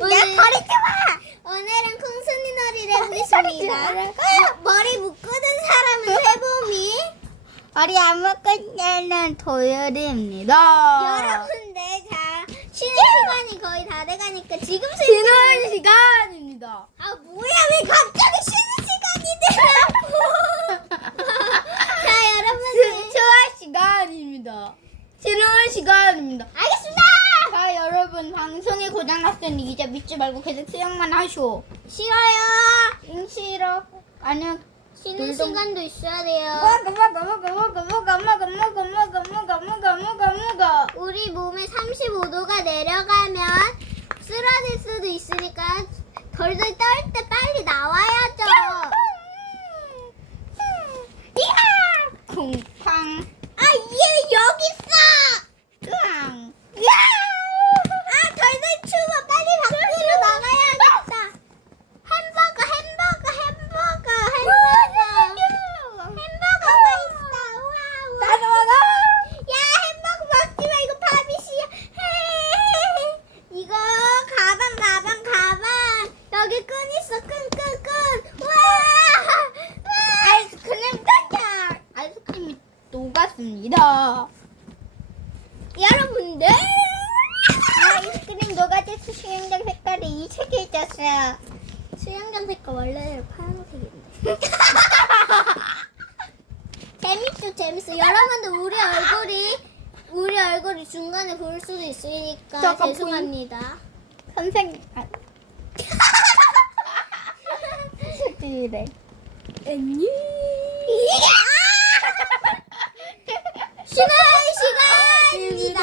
오늘 버리지 마. 오늘은 콩순이 놀이를 해보겠습니다. 머- 머리 묶어둔 사람은 세봄이. 머리 안 묶을 때는 도열이입니다. 여러분들 자 쉬는 시간이 거의 다 돼가니까 지금 쉬는 시간입니다. 아 뭐야 왜 갑자기 쉬는 시간이 되라고? 자 여러분들 수학 시간입니다. 쉬는 시간입니다. 알겠습니다. 자 여러분 방송이 고장났으니 이제 믿지 말고 계속 수영만 하쇼. 싫어요. 응 싫어. 아니요. 쉬는 돌동- 시간도 있어야 돼요. 먹어 먹어 먹어 먹어 먹어 먹어 먹어 먹어 먹어 먹어 먹어. 우리 몸에 35도가 내려가면 쓰러질 수도 있으니까 덜덜 떨 때 빨리 나와야죠. 이야! 쿵쾅. 아, 얘 여기 있어! 으앙. 아, 덜덜 추워. 빨리 밖으로 나가야겠다. 햄버거, 햄버거, 햄버거, 햄버거. 햄버거가 있어. 우와, 다 우와. 먹어. 야, 햄버거 먹지 마. 이거 밥이시야. 헤헤헤. 이거 가방, 가방, 가방. 여기 끈 있어. 끈, 끈, 끈. 와! 와! 아이스크림 짠짠. 아이스크림이 녹았습니다. 여러분들. 아이스크림 녹아지 수영장 색깔이 이색해졌어요. 수영장 색깔 원래 파란색인데. 재밌어, 재밌어. 여러분들 우리 얼굴이 우리 얼굴이 중간에 보일 수도 있으니까 저거 죄송합니다. 선생님. 아. 안녕. 쉬는 시간입니다.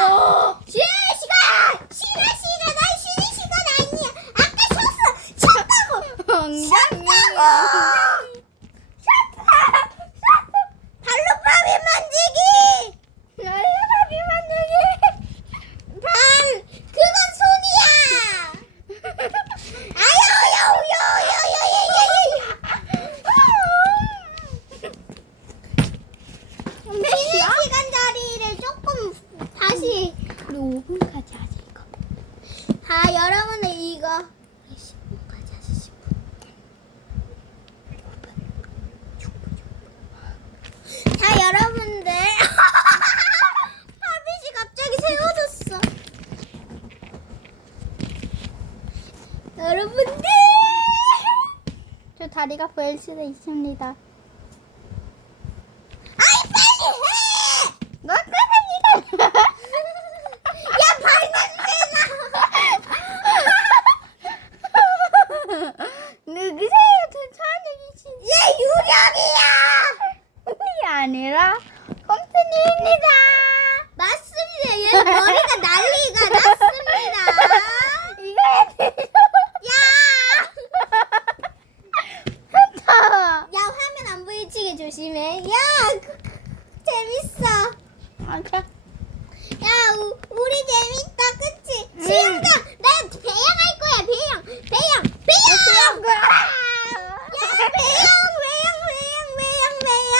쉬는 시간. 쉬는 시간. 난 쉬는 시간 아니야. 아까 쉬었어. 쉬었다고. 엉덩이. 발로 밥이 만지기. 랄라라비 만들기. 발. 그건 손이야. 아유, 쉬는 시간 자리를 조금 다시. 우리 5분까지 하자 이거. 아, 여러분들 이거. 10분까지 하시 10분. 자, 여러분들. 파빗이 갑자기 세워졌어. 여러분들. 저 다리가 보일 수도 있습니다. 아이, 빨리 해! 너 사랑이다. 야, 발 누구세요? 저 찬혁이신. 얘 유령이야! 그게 아니라 컴퓨터입니다. 맞습니다. 얘 머리가 난리가 났습니다. 이거야 야! 됐다. 야 화면 안 보이치게 조심해. 야 그, 그, 재밌어. 맞아. 야 우, 우리 재밌다 그치? 음. 수영장 나 배양 할 거야 배양 배양 배양. 야 배양 배양 배양 배양 배양.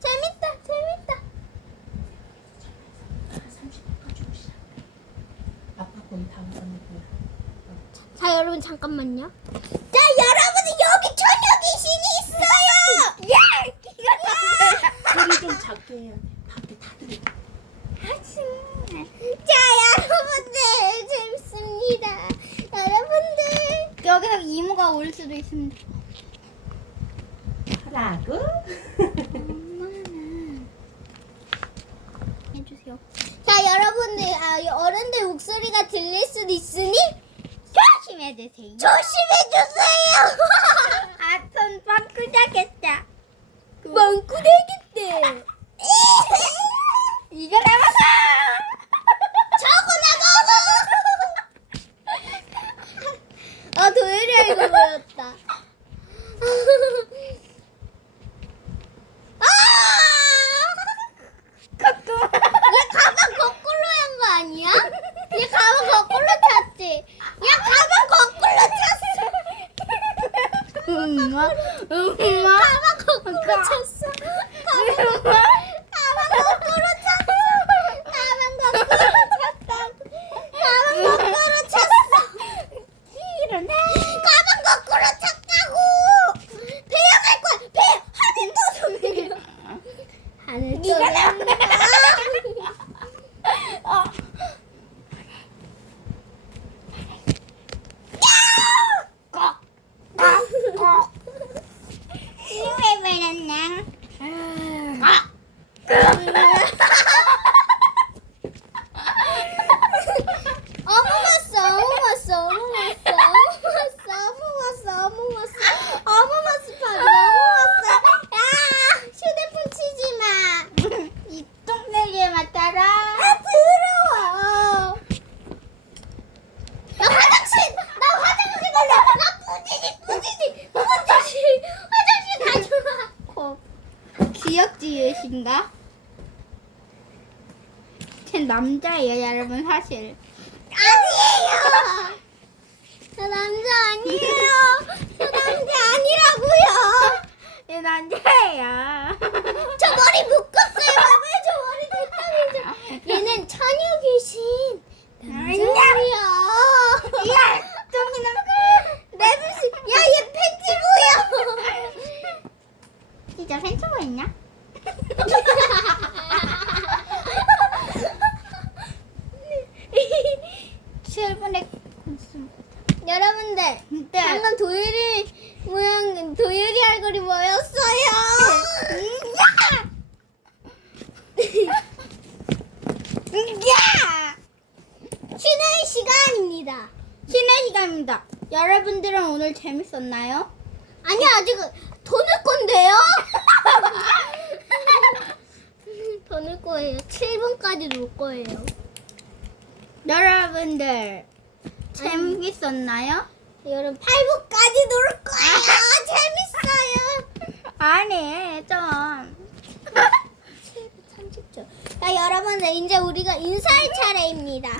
재밌다 재밌다. 아빠 거의 다 먹었는 자 여러분 잠깐만요. 자 여러분 여기 처녀 귀신이 있어요. 야 이거 소리 좀 작게 해야 돼. 밖에 다 들려. 자 여러분들 재밌습니다. 여러분들 여기서 이모가 올 수도 있습니다. 하라고? yemeğe deseydi. Turşu để Gì tôi đó Nếu em về Đà Nẵng 박지혜신가? 제 남자예요, 여러분 사실. 아니에요. 저 남자 아니에요. 저 남자 아니라고요. 제 남자예요. 저 머리 묶었어요. 왜저 머리 대탕이죠? 얘는 처녀 귀신. 남자예요. 야, 좀 내부시. 야얘 팬티 뭐야? 진짜 팬츠가 있냐? 7분의 여러분들 네. 방금 도율이 모양 도율이 얼굴이 뭐였어요? 야! 쉬는 시간입니다. 쉬는 시간입니다. 여러분들은 오늘 재밌었나요? 아니 아직 더 넣을 건데요? 더 넣을 거예요. 7분까지 넣을 거예요. 여러분들 재밌었나요? 여러분 8분까지 넣을 거예요. 재밌어요. 아니 좀 7분 30초. 자 여러분들 이제 우리가 인사할 차례입니다.